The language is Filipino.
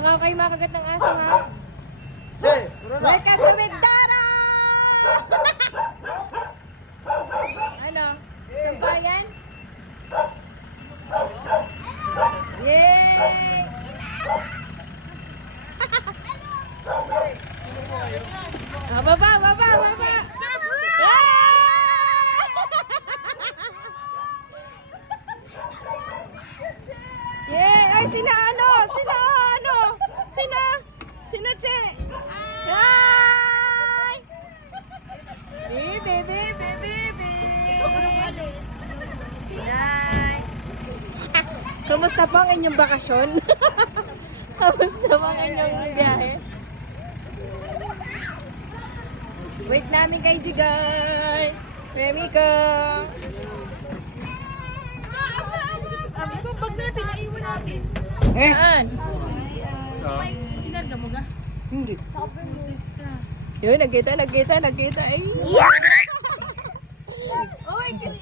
baka kayo makagat ng aso ha. Welcome to Mindoro! Ano? Sampayan? Yay! Baba! Surprise! Yay! Ay, sina Che! Hi! Baby! Hi! Kumusta po ang inyong bakasyon? Kamusta po ang inyong biyahe? Wait namin kay Jigay! Remy ko! Ito bag natin, naiwan natin. Saan? Sinarga mo ga? Hindi. Notice ka. Yun, nagkita. Ay! Oy, kasi